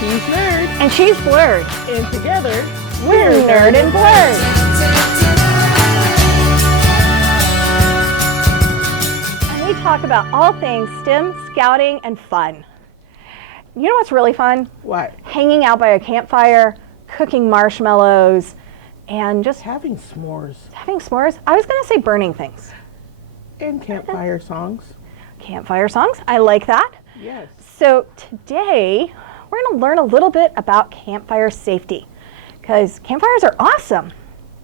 He's Nerd. And she's Blerd. And together, we're Nerd and Blerd. And we talk about all things STEM, scouting, and fun. You know what's really fun? What? Hanging out by a campfire, cooking marshmallows, and just having s'mores. Having s'mores? I was going to say burning things. And campfire songs. Campfire songs. I like that. Yes. So today, we're going to learn a little bit about campfire safety. Because campfires are awesome,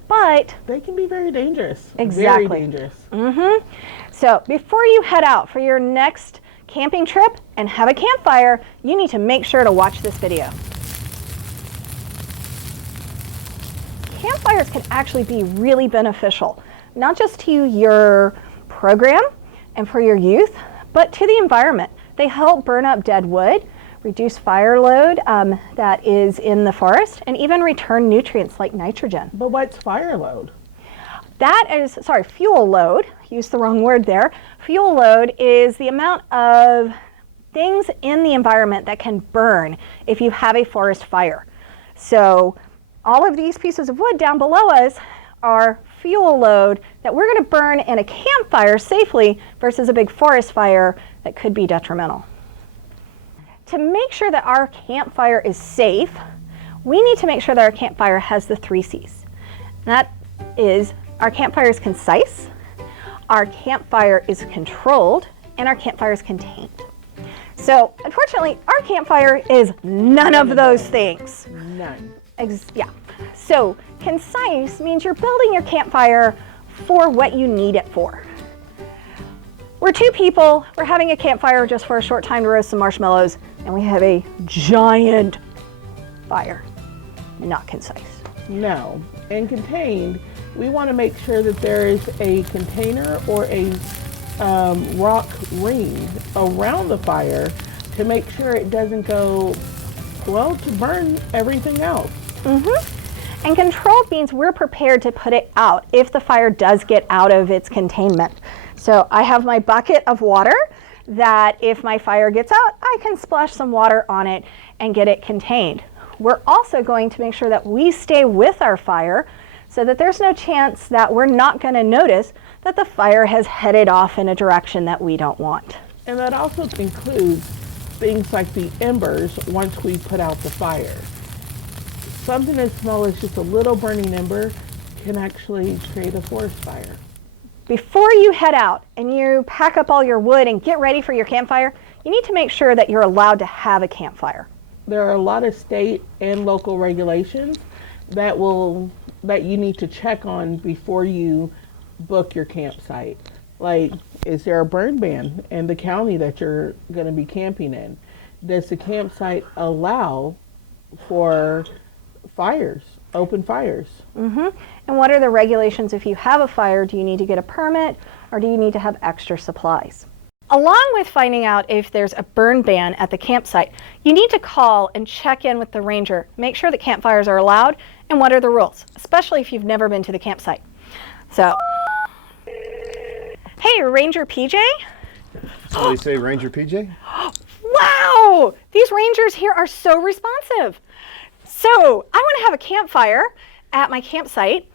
but they can be very dangerous. Exactly. Very dangerous. Mm-hmm. So before you head out for your next camping trip and have a campfire, you need to make sure to watch this video. Campfires can actually be really beneficial, not just to your program and for your youth, but to the environment. They help burn up dead wood, reduce fire load that is in the forest, and even return nutrients like nitrogen. But what's fire load? That is, fuel load. Used the wrong word there. Fuel load is the amount of things in the environment that can burn if you have a forest fire. So all of these pieces of wood down below us are fuel load that we're going to burn in a campfire safely versus a big forest fire that could be detrimental. To make sure that our campfire is safe, we need to make sure that our campfire has the 3 C's. That is, our campfire is concise, our campfire is controlled, and our campfire is contained. So, unfortunately, our campfire is none of those things. None. Yeah. So, concise means you're building your campfire for what you need it for. We're 2 people, we're having a campfire just for a short time to roast some marshmallows, and we have a giant fire. Not concise. No. And contained, we want to make sure that there is a container or a rock ring around the fire to make sure it doesn't go, well, to burn everything else. Mm-hmm. And controlled means we're prepared to put it out if the fire does get out of its containment. So I have my bucket of water that if my fire gets out, I can splash some water on it and get it contained. We're also going to make sure that we stay with our fire so that there's no chance that we're not going to notice that the fire has headed off in a direction that we don't want. And that also includes things like the embers once we put out the fire. Something as small as just a little burning ember can actually create a forest fire. Before you head out and you pack up all your wood and get ready for your campfire, you need to make sure that you're allowed to have a campfire. There are a lot of state and local regulations that you need to check on before you book your campsite. Like, is there a burn ban in the county that you're going to be camping in? Does the campsite allow for fires, open fires? Mm-hmm. And what are the regulations if you have a fire? Do you need to get a permit or do you need to have extra supplies? Along with finding out if there's a burn ban at the campsite, you need to call and check in with the ranger. Make sure that campfires are allowed and what are the rules, especially if you've never been to the campsite. So, hey, Ranger PJ? That's what you say, Ranger PJ? Wow! These rangers here are so responsive. So, I want to have a campfire at my campsite.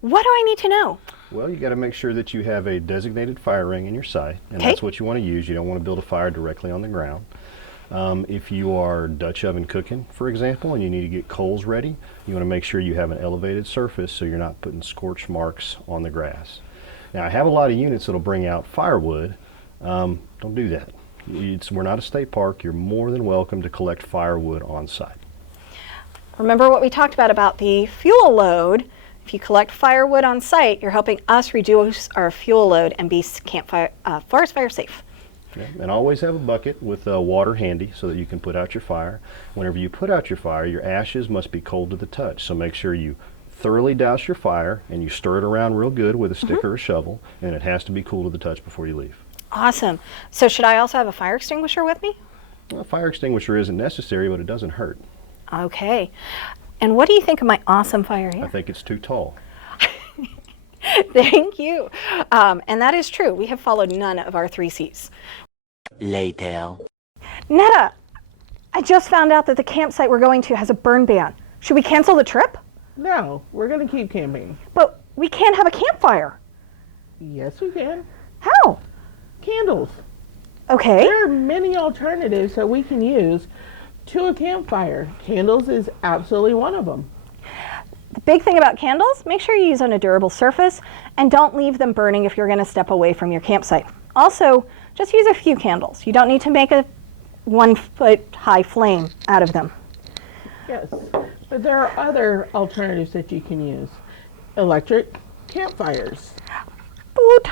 What do I need to know? Well, you got to make sure that you have a designated fire ring in your site, and that's what you want to use. You don't want to build a fire directly on the ground. If you are Dutch oven cooking, for example, and you need to get coals ready, you want to make sure you have an elevated surface so you're not putting scorch marks on the grass. Now, I have a lot of units that'll bring out firewood. Don't do that. We're not a state park. You're more than welcome to collect firewood on site. Remember what we talked about the fuel load. If you collect firewood on site, you're helping us reduce our fuel load and be forest fire safe. Yeah, and always have a bucket with water handy so that you can put out your fire. Whenever you put out your fire, your ashes must be cold to the touch. So make sure you thoroughly douse your fire and you stir it around real good with a stick or a shovel, and it has to be cool to the touch before you leave. Awesome. So should I also have a fire extinguisher with me? Well, a fire extinguisher isn't necessary, but it doesn't hurt. Okay. And what do you think of my awesome fire here? I think it's too tall. Thank you. And that is true. We have followed none of our 3 C's. Later. Netta, I just found out that the campsite we're going to has a burn ban. Should we cancel the trip? No, we're going to keep camping. But we can't have a campfire. Yes, we can. How? Candles. Okay. There are many alternatives that we can use to a campfire. Candles is absolutely one of them. The big thing about candles, make sure you use on a durable surface and don't leave them burning if you're going to step away from your campsite. Also, just use a few candles. You don't need to make a 1 foot high flame out of them. Yes, but there are other alternatives that you can use. Electric campfires. Boot.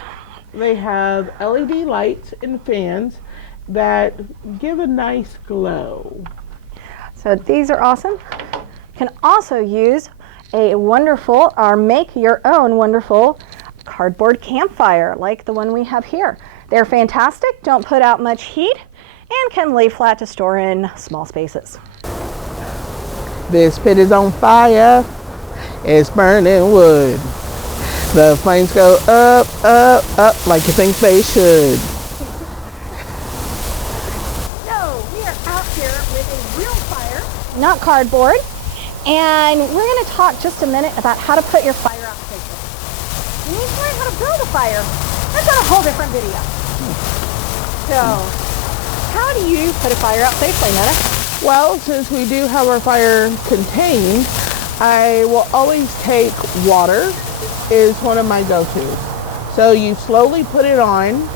They have LED lights and fans that give a nice glow. So these are awesome. You can also use a wonderful, or make your own wonderful cardboard campfire like the one we have here. They're fantastic, don't put out much heat, and can lay flat to store in small spaces. This pit is on fire. It's burning wood. The flames go up, up, up like you think they should. So we are out here with a real fire, not cardboard, and we're going to talk just a minute about how to put your fire out safely. You need to learn how to build a fire. That's on a whole different video. So, how do you put a fire out safely, Netta? Well, since we do have our fire contained, I will always take water is one of my go-tos. So you slowly put it on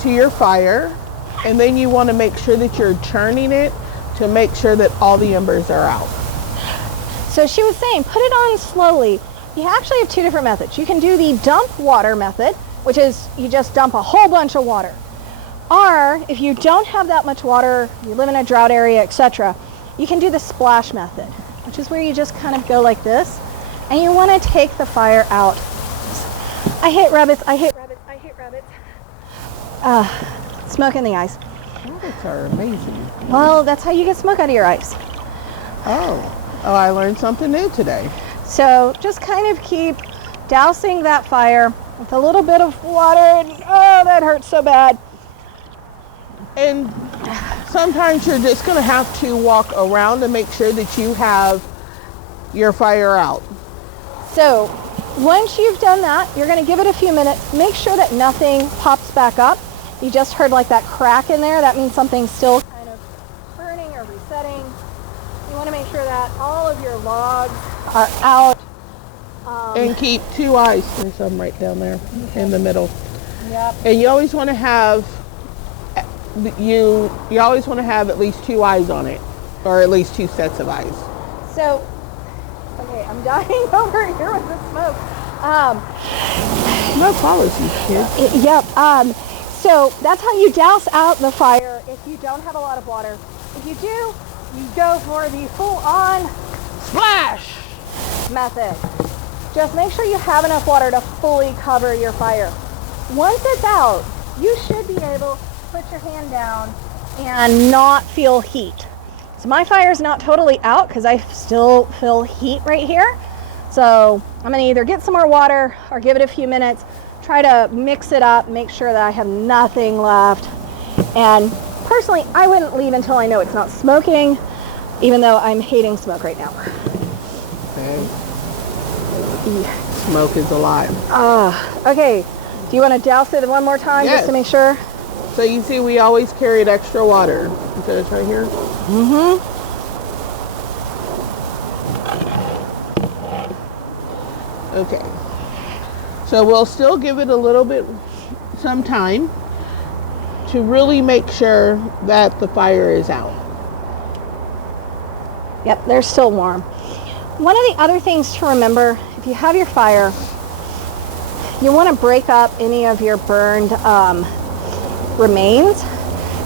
to your fire, and then you want to make sure that you're churning it to make sure that all the embers are out. So she was saying, put it on slowly. You actually have two different methods. You can do the dump water method, which is you just dump a whole bunch of water. Or if you don't have that much water, you live in a drought area, etc., you can do the splash method, which is where you just kind of go like this, and you want to take the fire out. I hate rabbits, I hate rabbits, I hate rabbits. Smoke in the eyes. Rabbits are amazing. Well, that's how you get smoke out of your eyes. Oh, I learned something new today. So just kind of keep dousing that fire with a little bit of water, and oh, that hurts so bad. And sometimes you're just going to have to walk around to make sure that you have your fire out. So once you've done that, you're going to give it a few minutes. Make sure that nothing pops back up. You just heard like that crack in there. That means something's still kind of burning or resetting. You want to make sure that all of your logs are out. And keep 2 eyes. There's some right down there in the middle. Yep. And you always want to have you always want to have at least 2 eyes on it, or at least 2 sets of eyes. So, okay, I'm dying over here with the smoke. No policies, kids. Yep. So that's how you douse out the fire if you don't have a lot of water. If you do, you go for the full-on Splash! method. Just make sure you have enough water to fully cover your fire. Once it's out, you should be able to put your hand down and not feel heat. So my fire is not totally out because I still feel heat right here. So I'm going to either get some more water or give it a few minutes, try to mix it up, make sure that I have nothing left. And personally, I wouldn't leave until I know it's not smoking, even though I'm hating smoke right now. Okay. Smoke is alive. Okay. Do you want to douse it one more time just to make sure? So you see, we always carried extra water. So it's right here. Mm-hmm. Okay. So we'll still give it a little bit, some time to really make sure that the fire is out. Yep, they're still warm. One of the other things to remember, if you have your fire, you want to break up any of your burned remains,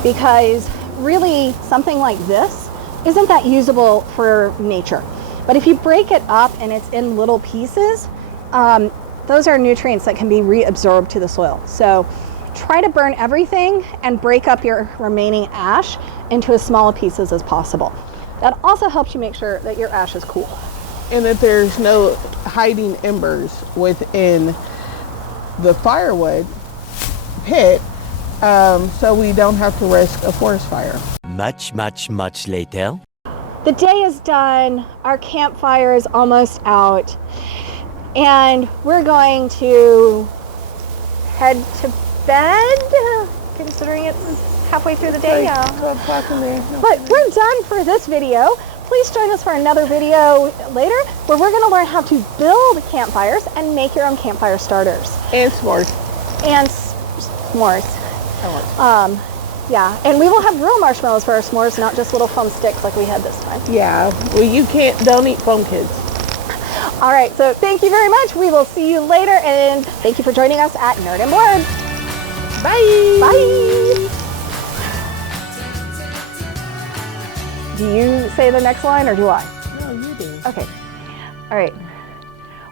because really something like this isn't that usable for nature. But if you break it up and it's in little pieces, those are nutrients that can be reabsorbed to the soil. So try to burn everything and break up your remaining ash into as small pieces as possible. That also helps you make sure that your ash is cool. And that there's no hiding embers within the firewood pit, so we don't have to risk a forest fire. Much later. The day is done, our campfire is almost out, and we're going to head to bed, considering it's halfway through the day. Like 12 o'clock in there. No. But we're done for this video. Please join us for another video later where we're going to learn how to build campfires and make your own campfire starters. And s'mores. And s'mores. Yeah, and we will have real marshmallows for our s'mores, not just little foam sticks like we had this time. Yeah, well, don't eat foam, kids. All right, so thank you very much. We will see you later, and thank you for joining us at Nerd and Blerd. Bye. Bye. Do you say the next line, or do I? No, you do. Okay. All right.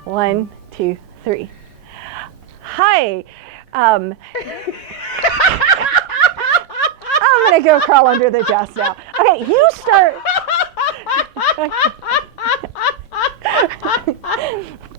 1, 2, 3. Hi. I'm gonna go crawl under the desk now. Okay, you start.